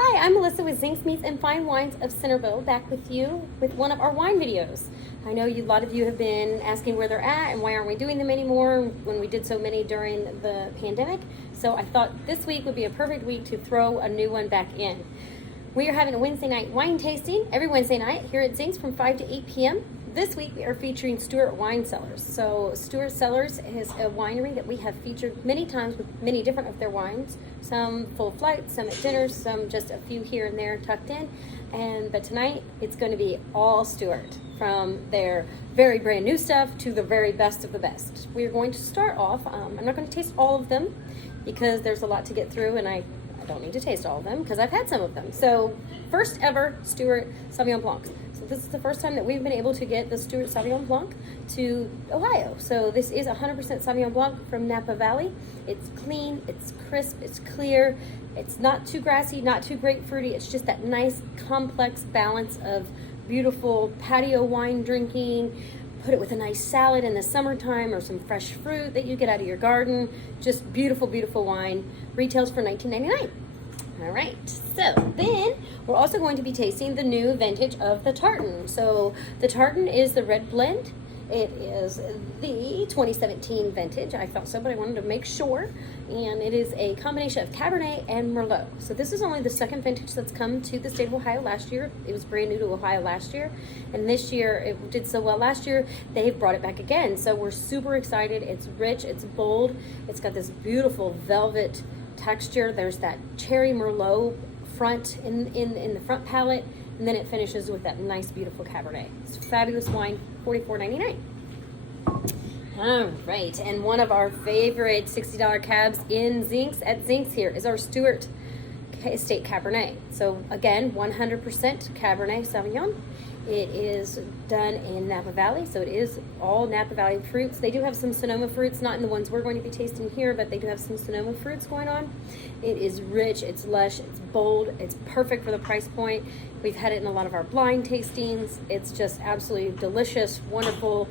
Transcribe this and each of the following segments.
Hi, I'm Melissa with Zinks Meats and Fine Wines of Centerville, back with you with one of our wine videos. I know a lot of you have been asking where they're at and why aren't we doing them anymore when we did so many during the pandemic. So I thought this week would be a perfect week to throw a new one back in. We are having a Wednesday night wine tasting every Wednesday night here at Zinks from 5 to 8 p.m. This week we are featuring Stewart Wine Cellars. So Stewart Cellars is a winery that we have featured many times with many different of their wines. Some full flights, some at dinners, some just a few here and there tucked in. But tonight it's going to be all Stewart, from their very brand new stuff to the very best of the best. We're going to start off, I'm not going to taste all of them because there's a lot to get through and I don't need to taste all of them because I've had some of them. So first ever Stewart Sauvignon Blancs. So this is the first time that we've been able to get the Stewart Sauvignon Blanc to Ohio. So this is 100% Sauvignon Blanc from Napa Valley. It's clean, it's crisp, it's clear. It's not too grassy, not too grapefruity. It's just that nice complex balance of beautiful patio wine drinking. Put it with a nice salad in the summertime or some fresh fruit that you get out of your garden. Just beautiful, beautiful wine. Retails for $19.99. All right, so then we're also going to be tasting the new vintage of the Tartan. So the Tartan is the red blend. It is the 2017 vintage. I thought so, but I wanted to make sure. And it is a combination of Cabernet and Merlot. So this is only the second vintage that's come to the state of Ohio last year. It was brand new to Ohio last year. And this year, it did so well last year, they've brought it back again. So we're super excited. It's rich, it's bold. It's got this beautiful velvet texture. There's that cherry Merlot front in the front palate. And then it finishes with that nice, beautiful Cabernet. It's a fabulous wine, $44.99. All right, and one of our favorite $60 cabs in Zinks at Zinks here is our Stewart Estate Cabernet. So again, 100% Cabernet Sauvignon. It is done in Napa Valley, so it is all Napa Valley fruits. They do have some Sonoma fruits, not in the ones we're going to be tasting here, but they do have some Sonoma fruits going on. It is rich, it's lush, it's bold, it's perfect for the price point. We've had it in a lot of our blind tastings. It's just absolutely delicious, wonderful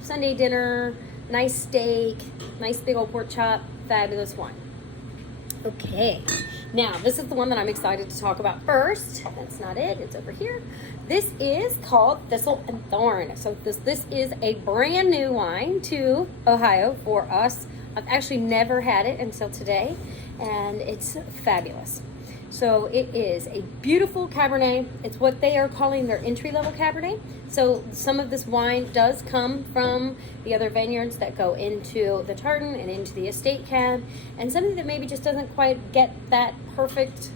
Sunday dinner, nice steak, nice big old pork chop, fabulous wine. Okay, now this is the one that I'm excited to talk about first. That's not it, it's over here. This is called Thistle and Thorn. So this is a brand new wine to Ohio for us. I've actually never had it until today, and it's fabulous. So it is a beautiful Cabernet. It's what they are calling their entry-level Cabernet. So some of this wine does come from the other vineyards that go into the Tartan and into the Estate Cab, and something that maybe just doesn't quite get that perfect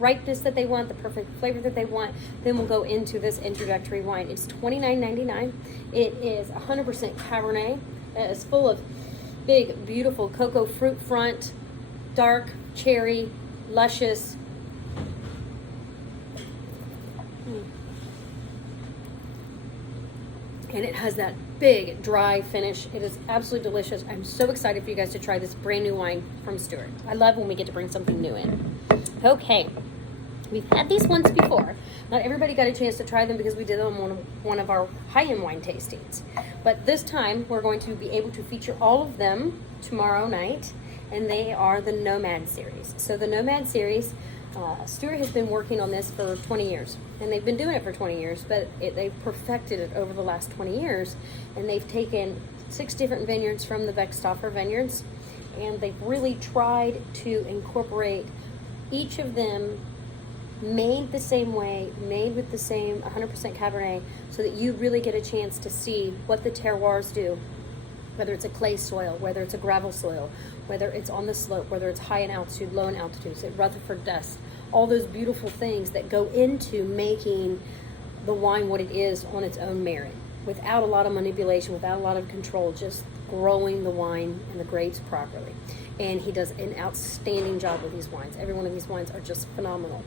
ripeness that they want, the perfect flavor that they want, then we'll go into this introductory wine. It's $29.99. It is 100% Cabernet. It is full of big, beautiful cocoa fruit front, dark cherry, luscious. And it has that big dry finish. It is absolutely delicious. I'm so excited for you guys to try this brand new wine from Stewart. I love when we get to bring something new in. Okay, we've had these ones before. Not everybody got a chance to try them because we did them on one of our high-end wine tastings. But this time we're going to be able to feature all of them tomorrow night, and they are the Nomad series. So the Nomad series, Stewart has been working on this for 20 years, and they've been doing it for 20 years, but they've perfected it over the last 20 years, and they've taken 6 different vineyards from the Beckstoffer vineyards, and they've really tried to incorporate each of them made the same way, made with the same 100% Cabernet, so that you really get a chance to see what the terroirs do, whether it's a clay soil, whether it's a gravel soil, whether it's on the slope, whether it's high in altitude, low in altitude, say Rutherford dust, all those beautiful things that go into making the wine what it is on its own merit, without a lot of manipulation, without a lot of control, just growing the wine and the grapes properly. And he does an outstanding job with these wines. Every one of these wines are just phenomenal.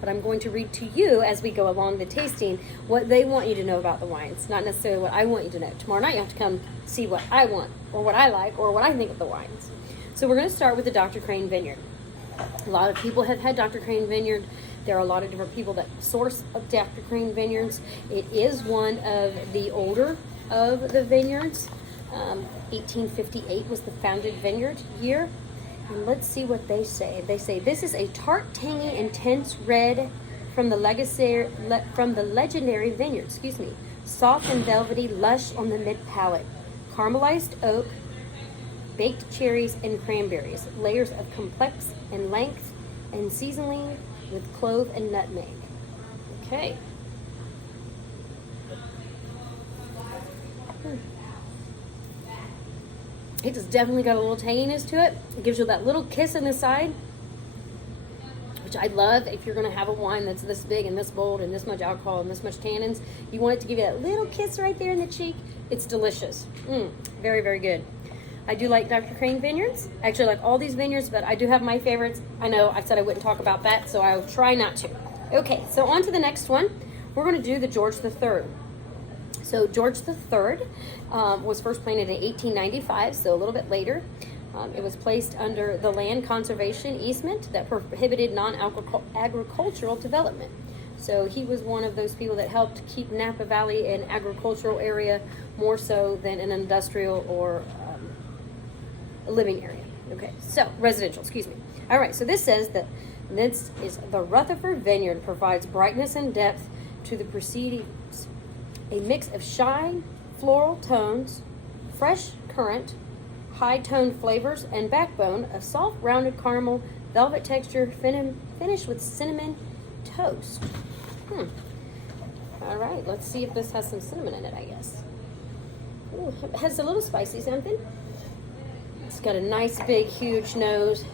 But I'm going to read to you as we go along the tasting what they want you to know about the wines, not necessarily what I want you to know. Tomorrow night you have to come see what I want, or what I like, or what I think of the wines. So we're going to start with the Dr. Crane Vineyard. A lot of people have had Dr. Crane Vineyard. There are a lot of different people that source of Dr. Crane Vineyards. It is one of the older of the vineyards. 1858 was the founded vineyard year. And let's see what they say. They say this is a tart, tangy, intense red from the legendary vineyard. Excuse me. Soft and velvety, lush on the mid palate. Caramelized oak, baked cherries, and cranberries. Layers of complex and length, and seasoning with clove and nutmeg. Okay. It has definitely got a little tanginess to it. It gives you that little kiss in the side, which I love. If you're going to have a wine that's this big and this bold and this much alcohol and this much tannins, you want it to give you that little kiss right there in the cheek. It's delicious. Very, very good. I do like Dr. Crane Vineyards. Actually, I like all these vineyards, but I do have my favorites. I know I said I wouldn't talk about that, so I'll try not to. Okay, so on to the next one. We're going to do the George III. So George III was first planted in 1895, so a little bit later. It was placed under the land conservation easement that prohibited non-agricultural development. So he was one of those people that helped keep Napa Valley an agricultural area more so than an industrial or a living area. Okay, so residential, excuse me. All right, so this says that this is the Rutherford Vineyard provides brightness and depth to the proceedings. A mix of shy floral tones, fresh currant, high-toned flavors, and backbone of soft, rounded caramel, velvet texture, finished with cinnamon toast. All right, let's see if this has some cinnamon in it, I guess. Ooh, it has a little spicy something. It's got a nice, big, huge nose.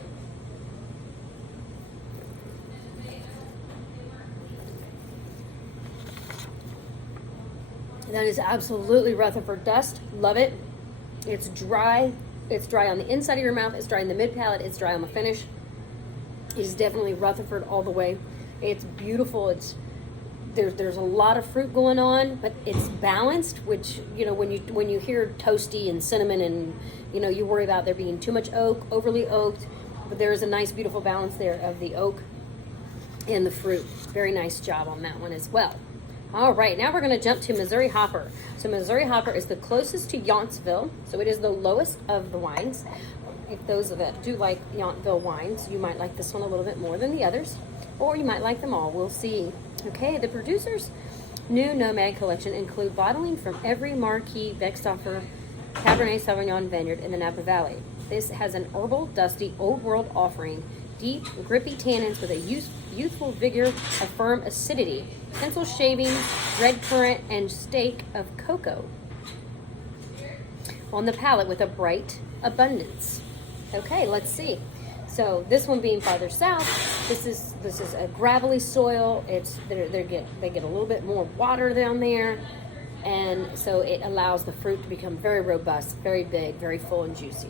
That is absolutely Rutherford dust. Love it. It's dry. It's dry on the inside of your mouth. It's dry in the mid palate. It's dry on the finish. It is definitely Rutherford all the way. It's beautiful. There's a lot of fruit going on, but it's balanced. Which, you know, when you hear toasty and cinnamon, and you know, you worry about there being too much oak, overly oaked. But there is a nice, beautiful balance there of the oak and the fruit. Very nice job on that one as well. All right, now we're going to jump to Missouri Hopper. So Missouri Hopper is the closest to Yountville, so it is the lowest of the wines. If those that do like Yountville wines, you might like this one a little bit more than the others, or you might like them all. We'll see. Okay, the producer's new Nomad collection include bottling from every marquee Beckstoffer Cabernet Sauvignon vineyard in the Napa Valley. This has an herbal, dusty, old-world offering, deep, grippy tannins with a youthful vigor of firm acidity, pencil shavings, red currant, and steak of cocoa on the palate with a bright abundance. Okay, let's see. So this one being farther south, this is a gravelly soil. They get a little bit more water down there, and so it allows the fruit to become very robust, very big, very full and juicy.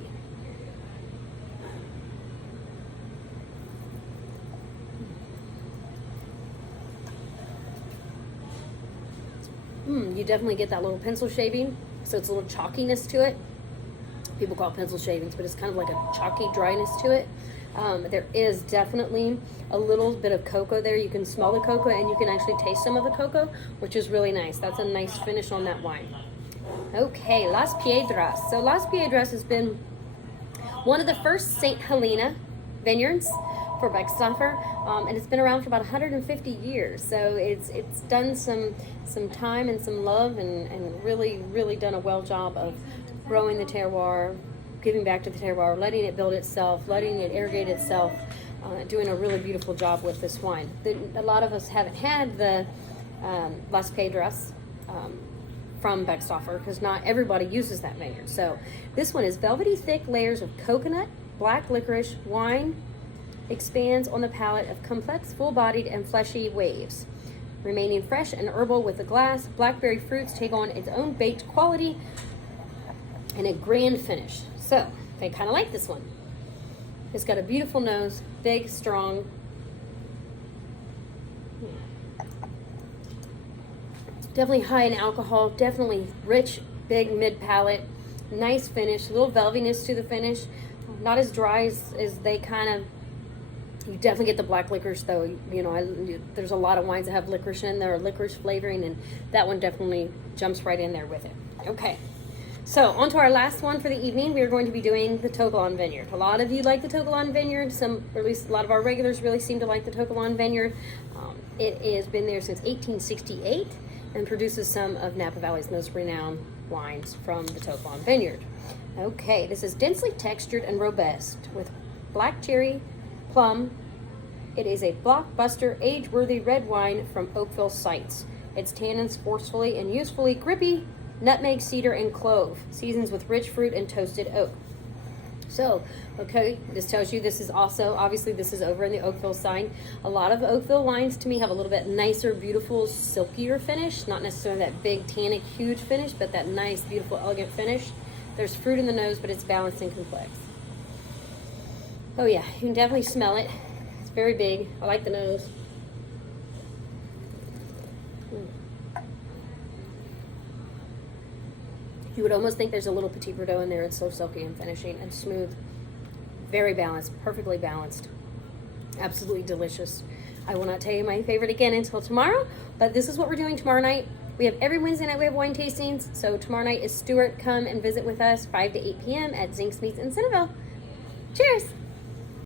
You definitely get that little pencil shaving, so it's a little chalkiness to it. People call it pencil shavings, but it's kind of like a chalky dryness to it. There is definitely a little bit of cocoa there. You can smell the cocoa, and you can actually taste some of the cocoa, which is really nice. That's a nice finish on that wine. Okay, Las Piedras. So Las Piedras has been one of the first St. Helena vineyards for Beckstoffer, and it's been around for about 150 years. So it's done some time and some love, and really done a well job of growing the terroir, giving back to the terroir, letting it build itself, letting it irrigate itself, doing a really beautiful job with this wine. A lot of us haven't had the Las Piedras from Beckstoffer because not everybody uses that vineyard. So this one is velvety thick layers of coconut, black licorice, wine, expands on the palate of complex, full-bodied, and fleshy waves. Remaining fresh and herbal with the glass, blackberry fruits take on its own baked quality and a grand finish. So, I kind of like this one. It's got a beautiful nose, big, strong. Definitely high in alcohol, definitely rich, big mid-palate, nice finish, a little velviness to the finish. Not as dry as they kind of. You definitely get the black licorice, though. You know, there's a lot of wines that have licorice in there, or licorice flavoring, and that one definitely jumps right in there with it. Okay, So on to our last one for the evening. We are going to be doing the To Kalon Vineyard. A lot of you like the To Kalon Vineyard. Some, or at least a lot of our regulars really seem to like the To Kalon Vineyard. It has been there since 1868 and produces some of Napa Valley's most renowned wines from the To Kalon Vineyard. Okay, this is densely textured and robust with black cherry, plum. It is a blockbuster, age-worthy red wine from Oakville sites. Its tannins forcefully and usefully grippy, nutmeg, cedar, and clove. Seasons with rich fruit and toasted oak. So, okay, this tells you this is also, obviously this is over in the Oakville side. A lot of Oakville wines to me have a little bit nicer, beautiful, silkier finish. Not necessarily that big, tannic, huge finish, but that nice, beautiful, elegant finish. There's fruit in the nose, but it's balanced and complex. Oh yeah, you can definitely smell it. It's very big. I like the nose. You would almost think there's a little Petit Verdot in there. It's so silky and finishing and smooth. Very balanced, perfectly balanced. Absolutely delicious. I will not tell you my favorite again until tomorrow, but this is what we're doing tomorrow night. We have every Wednesday night we have wine tastings. So tomorrow night is Stuart. Come and visit with us 5 to 8 p.m. at Zink's Meats in Centerville. Cheers!